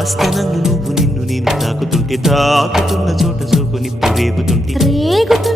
కాస్త నన్ను నువ్వు నిన్ను నేను తాకుతుంటే తాకుతున్న చోట సోకు నిప్పు రేగుతుంటే రేగుతూ